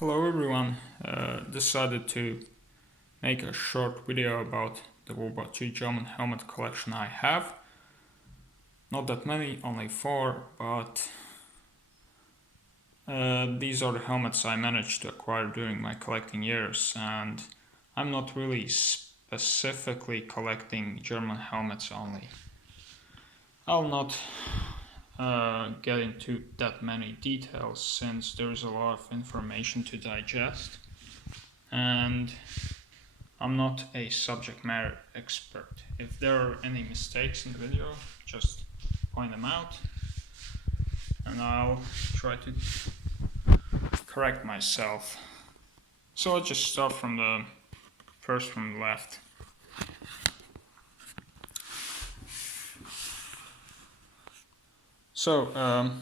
Hello everyone, decided to make a short video about the WW2 German helmet collection I have. Not that many, only 4, but these are the helmets I managed to acquire during my collecting years, and I'm not really specifically collecting German helmets only. I'll not get into that many details since there is a lot of information to digest, and I'm not a subject matter expert. If there are any mistakes in the video, just point them out and I'll try to correct myself. So I'll just start from the left. So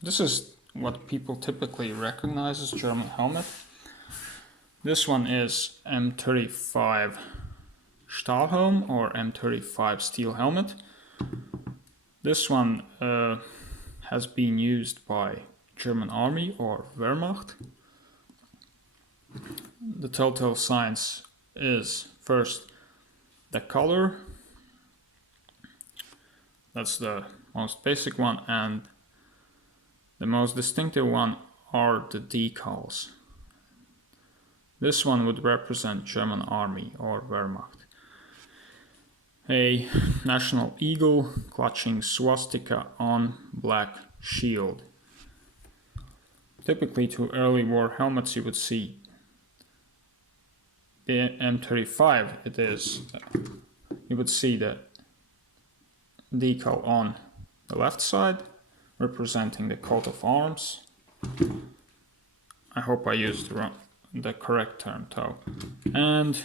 this is what people typically recognize as German helmet. This one is M35 Stahlhelm or M35 steel helmet. This one has been used by German Army or Wehrmacht. The telltale signs is first the color. That's the most basic one, and the most distinctive one are the decals. This one would represent German Army or Wehrmacht. A national eagle clutching swastika on black shield. Typically to early war helmets you would see the M35, you would see the decal on the left side representing the coat of arms. I hope I used the correct term though. And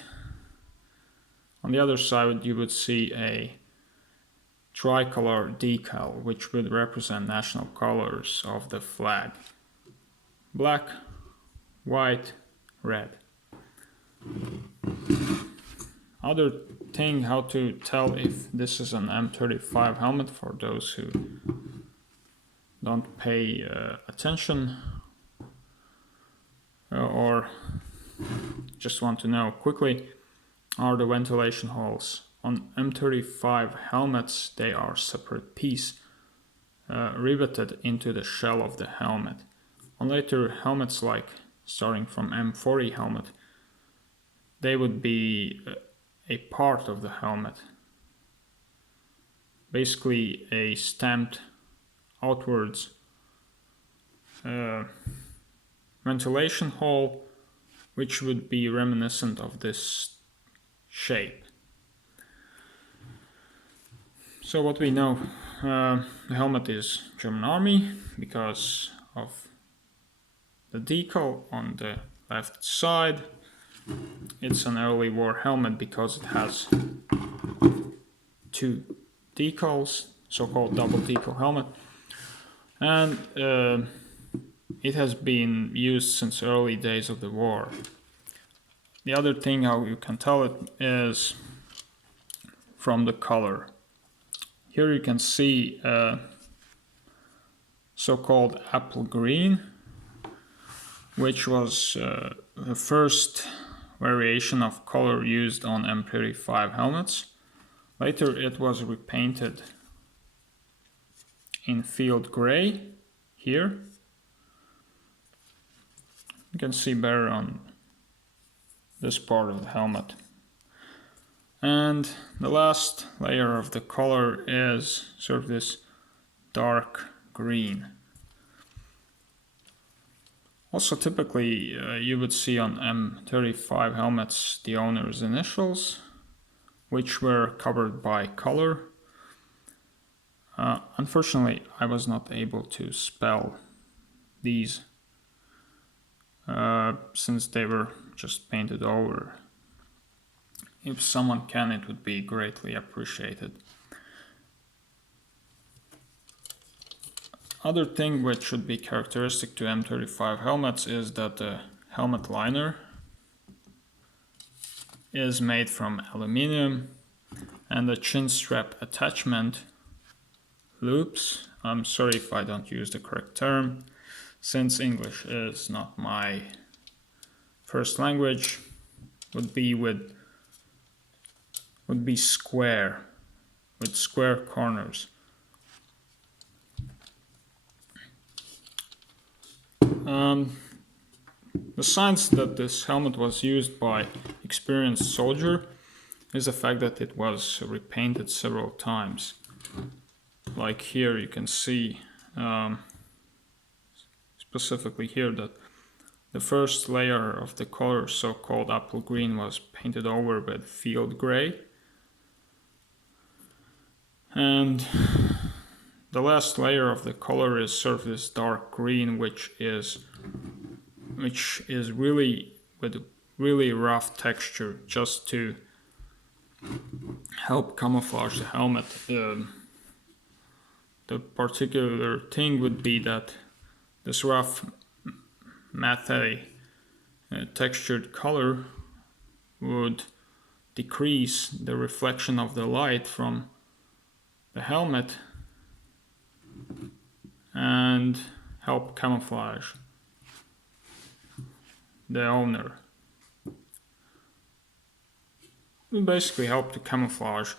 on the other side you would see a tricolor decal, which would represent national colors of the flag. Black, white, red. Other thing how to tell if this is an M35 helmet, for those who don't pay attention or just want to know quickly, are the ventilation holes. On M35 helmets, they are separate piece riveted into the shell of the helmet. On later helmets, like starting from M40 helmet, they would be a part of the helmet. Basically a stamped outwards ventilation hole, which would be reminiscent of this shape. So what we know, the helmet is German Army because of the decal on the left side. It's an early war helmet because it has 2 decals, so-called double decal helmet, and it has been used since early days of the war. The other thing how you can tell it is from the color. Here you can see so-called apple green, which was the first variation of color used on M35 helmets. Later it was repainted in field gray here. You can see better on this part of the helmet. And the last layer of the color is sort of this dark green. Also typically you would see on M35 helmets the owner's initials, which were covered by color. Unfortunately I was not able to spell these since they were just painted over. If someone can, it would be greatly appreciated. Other thing which should be characteristic to M35 helmets is that the helmet liner is made from aluminium, and the chin strap attachment loops, I'm sorry if I don't use the correct term, since English is not my first language would be square, with square corners. The signs that this helmet was used by experienced soldier is the fact that it was repainted several times. Like here you can see, specifically here, that the first layer of the color, so-called apple green, was painted over with field gray. And the last layer of the color is surface dark green, which is really with really rough texture, just to help camouflage the helmet. The particular thing would be that this rough matte textured color would decrease the reflection of the light from the helmet and help camouflage the owner. It will basically help to camouflage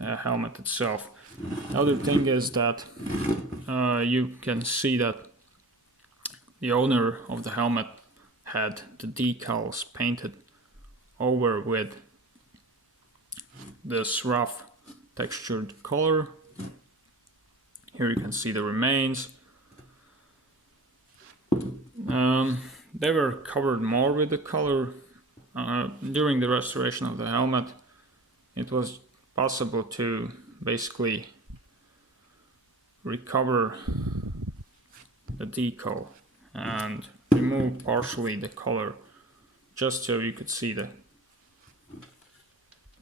the helmet itself. The other thing is that you can see that the owner of the helmet had the decals painted over with this rough textured color. Here you can see the remains. They were covered more with the color. During the restoration of the helmet, it was possible to basically recover the decal and remove partially the color, just so you could see the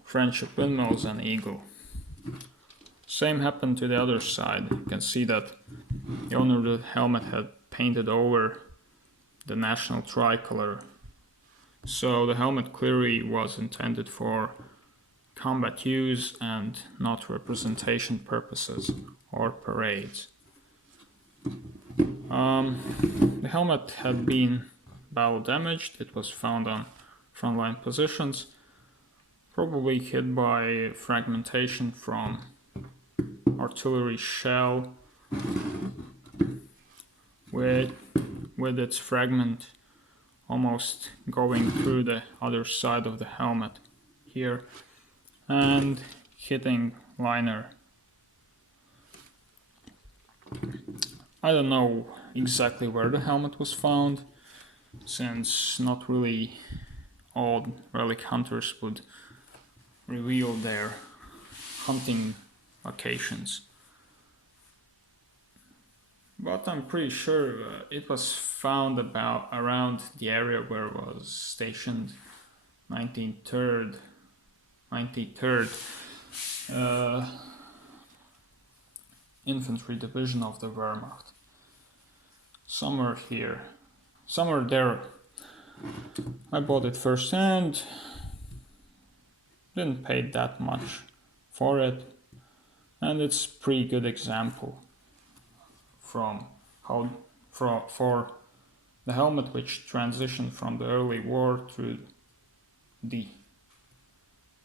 friendship windmills and eagle. Same happened to the other side. You can see that the owner of the helmet had painted over the national tricolor. So the helmet clearly was intended for combat use and not representation purposes or parades. The helmet had been battle damaged. It was found on frontline positions, probably hit by fragmentation from artillery shell, with its fragment almost going through the other side of the helmet here and hitting liner. I don't know exactly where the helmet was found, since not really all relic hunters would reveal their hunting locations. But I'm pretty sure it was found around the area where was stationed 93rd Infantry Division of the Wehrmacht. Somewhere here, somewhere there. I bought it first hand, didn't pay that much for it, and it's a pretty good example for the helmet which transitioned from the early war through the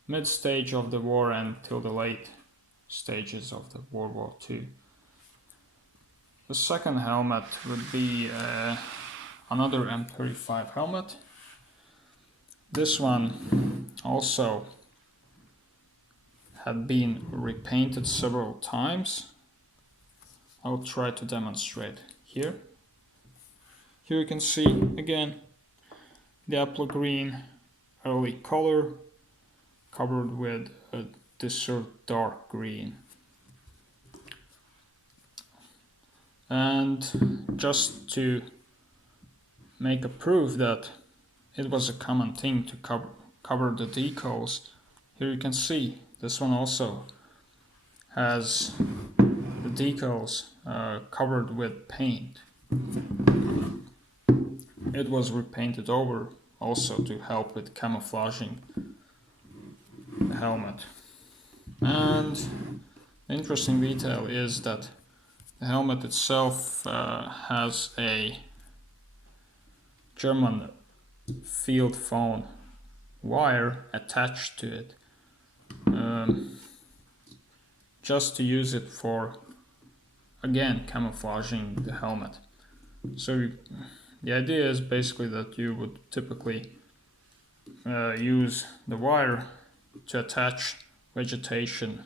mid stage of the war until the late stages of the World War II. The second helmet would be another M35 helmet. This one also had been repainted several times. I'll try to demonstrate here. Here you can see again the apple green early color covered with a desert dark green. And just to make a proof that it was a common thing to cover the decals, here you can see this one also has the decals covered with paint. It was repainted over also to help with camouflaging the helmet. And the interesting detail is that the helmet itself has a German field phone wire attached to it, just to use it for, again, camouflaging the helmet. So the idea is basically that you would typically use the wire to attach vegetation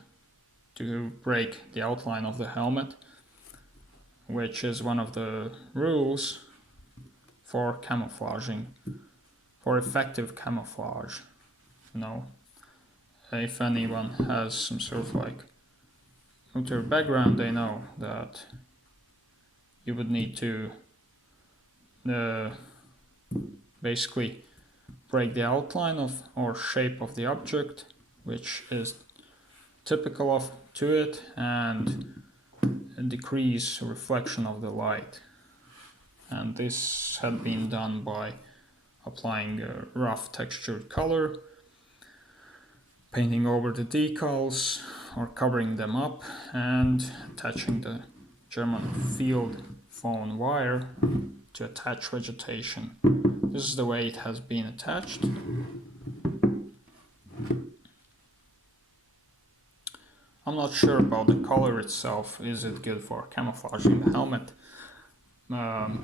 to break the outline of the helmet, which is one of the rules for camouflaging, for effective camouflage. You know, if anyone has some sort of like military background, they know that you would need to basically break the outline of or shape of the object, which is typical of to it, and decrease reflection of the light. And this had been done by applying a rough textured color, painting over the decals or covering them up, and attaching the German field phone wire to attach vegetation. This is the way it has been attached. I'm not sure about the color itself. Is it good for camouflaging the helmet?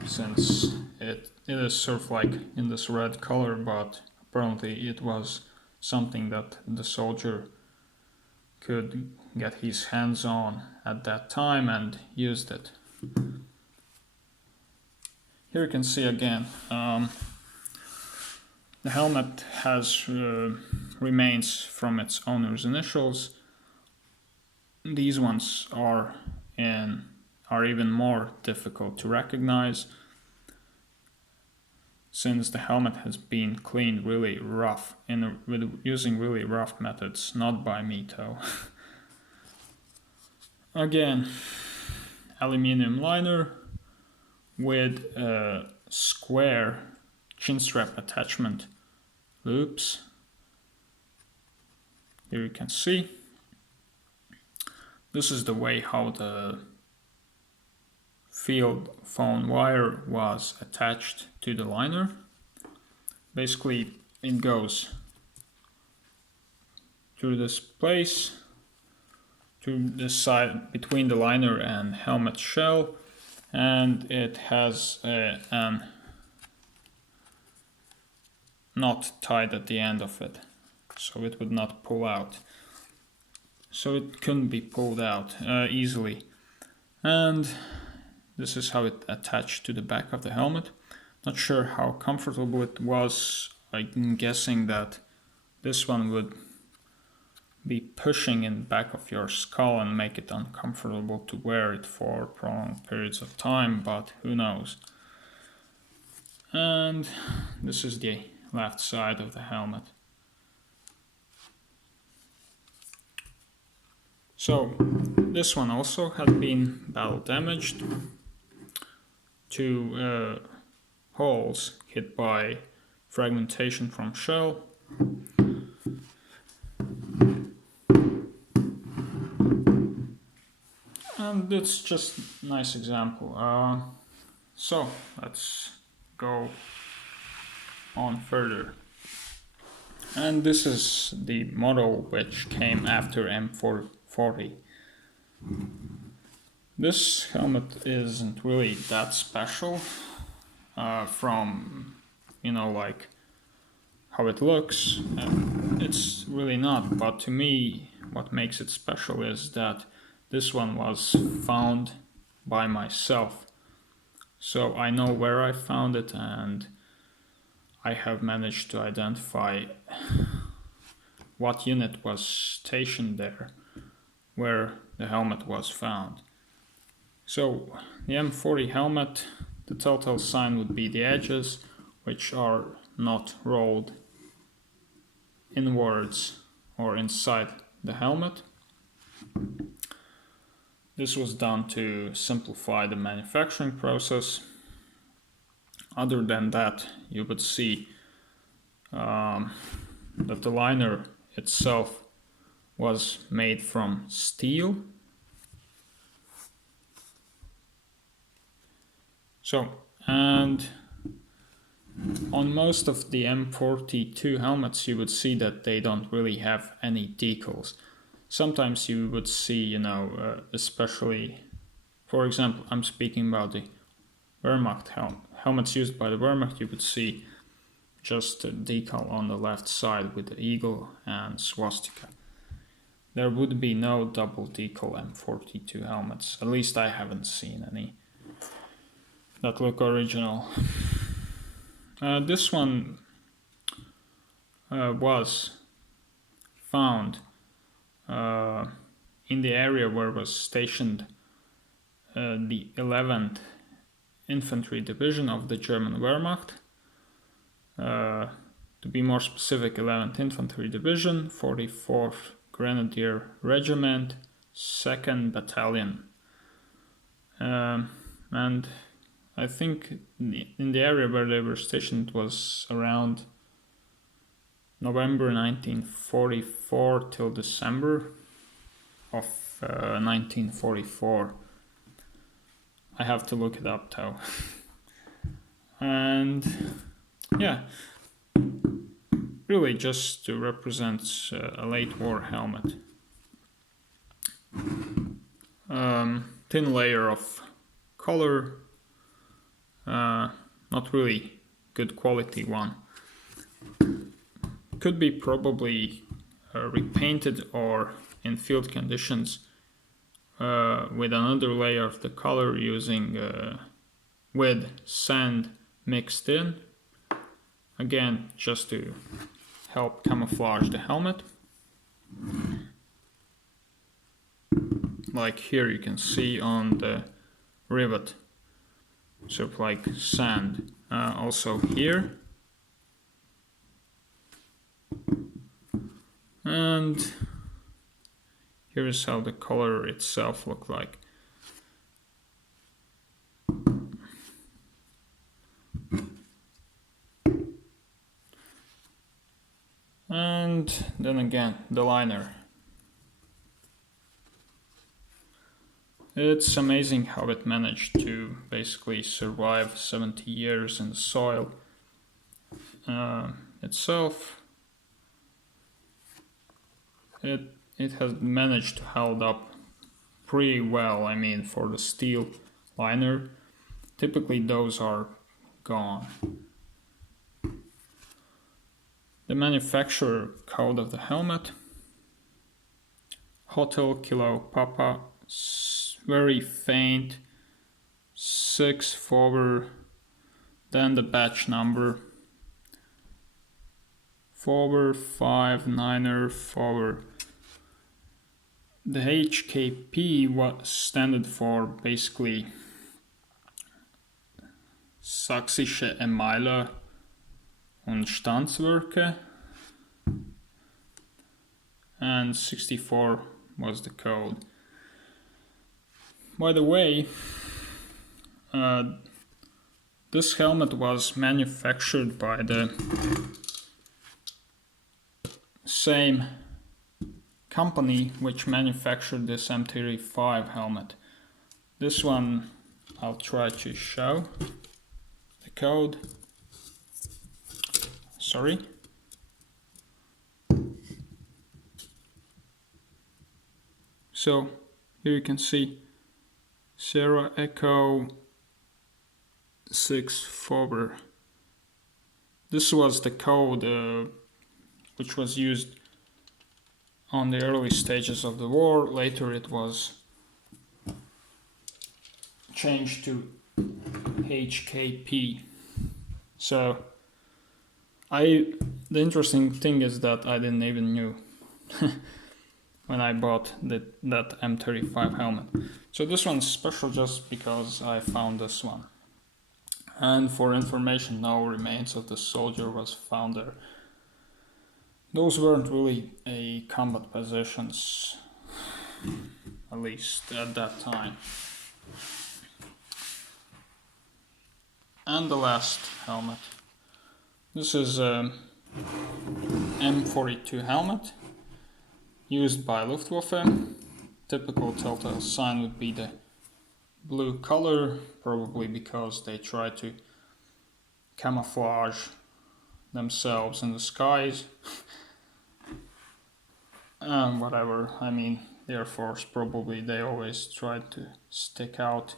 Since it is sort of like in this red color, but apparently it was something that the soldier could get his hands on at that time and used it. Here you can see again, the helmet has remains from its owner's initials. These ones are even more difficult to recognize, since the helmet has been cleaned really rough using really rough methods, not by me though. Again, aluminum liner with square chin strap attachment loops. Here you can see. This is the way how the field phone wire was attached to the liner. Basically, it goes through this place, to the side between the liner and helmet shell, and it has a knot tied at the end of it, so it would not pull out. So it couldn't be pulled out easily. And this is how it attached to the back of the helmet. Not sure how comfortable it was. I'm guessing that this one would be pushing in the back of your skull and make it uncomfortable to wear it for prolonged periods of time, but who knows. And this is the left side of the helmet. So this one also had been battle damaged. 2 holes hit by fragmentation from shell. And it's just a nice example. So let's go on further. And this is the model which came after M42. This helmet isn't really that special from, like how it looks. It's really not, but to me what makes it special is that this one was found by myself. So I know where I found it, and I have managed to identify what unit was stationed there, where the helmet was found. So the M40 helmet, the telltale sign would be the edges, which are not rolled inwards or inside the helmet. This was done to simplify the manufacturing process. Other than that, you would see that the liner itself was made from steel. So, and On most of the M42 helmets you would see that they don't really have any decals. Sometimes you would see, especially, for example, I'm speaking about the Wehrmacht helmets used by the Wehrmacht, you would see just a decal on the left side with the eagle and swastika. There would be no double decal M42 helmets, at least I haven't seen any that look original. This one was found in the area where was stationed the 11th Infantry Division of the German Wehrmacht. To be more specific, 11th Infantry Division, 44th Grenadier Regiment, 2nd Battalion. And I think in the area where they were stationed was around November 1944 till December of 1944. I have to look it up though. And yeah, really just to represent a late war helmet. Thin layer of color, not really good quality one. Could be probably repainted or in field conditions with another layer of the color using with sand mixed in, again just to help camouflage the helmet. Like here you can see on the rivet, sort of like sand. Also here, and here is how the color itself looked like. And then again, the liner. It's amazing how it managed to basically survive 70 years in the soil itself. It has managed to hold up pretty well. I mean, for the steel liner, typically those are gone. The manufacturer code of the helmet: Hotel Kilo Papa, very faint, 6 forward, then the batch number, forward 5-9er forward. The HKP was standard for basically Sächsische Emaille und Stanzwerke, and 64 was the code. By the way, this helmet was manufactured by the same company which manufactured this M35 helmet. This one I'll try to show the code. Sorry. So here you can see Sierra Echo 6 forward. This was the code which was used on the early stages of the war. Later it was changed to HKP. So the interesting thing is that I didn't even knew when I bought that M35 helmet. So this one's special just because I found this one. And for information, no remains of the soldier was found there. Those weren't really combat positions, at least at that time. And the last helmet. This is a M42 helmet used by Luftwaffe. Typical telltale sign would be the blue color, probably because they try to camouflage themselves in the skies. Whatever, I mean, the Air Force probably, they always try to stick out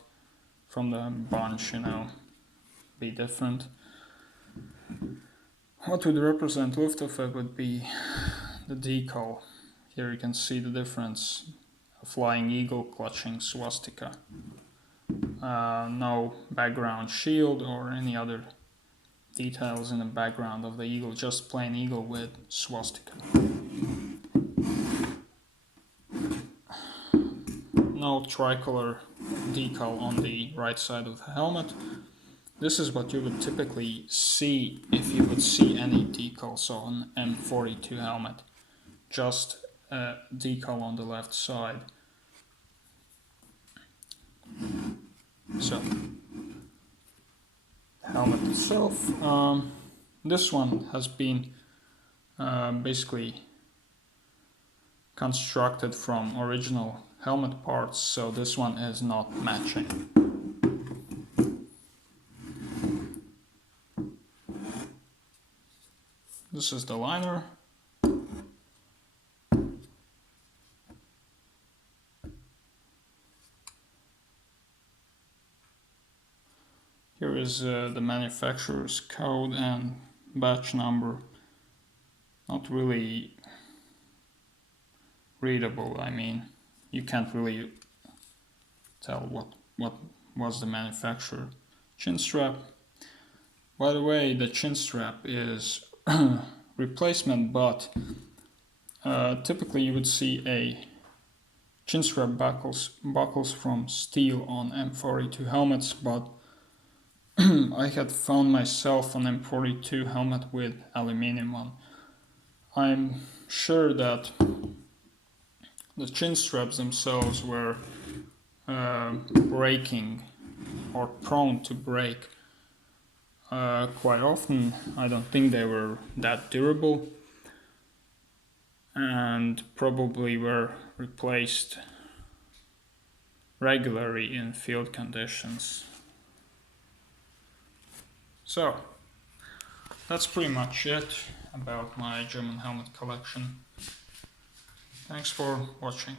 from the bunch, you know, be different. What would represent Luftwaffe would be the decal. Here you can see the difference. A flying eagle clutching swastika. No background shield or any other details in the background of the eagle, just plain eagle with swastika. No tricolor decal on the right side of the helmet. This is what you would typically see if you would see any decals on M42 helmet. Just a decal on the left side. So, helmet itself. This one has been basically constructed from original helmet parts, so this one is not matching. This is the liner. Here is the manufacturer's code and batch number. Not really readable, I mean, you can't really tell what was the manufacturer. Chin strap. By the way, the chin strap is replacement, but typically you would see a chin strap buckles from steel on M42 helmets, but I had found myself an M42 helmet with aluminum on. I'm sure that the chin straps themselves were breaking or prone to break quite often. I don't think they were that durable and probably were replaced regularly in field conditions. So, that's pretty much it about my German helmet collection. Thanks for watching.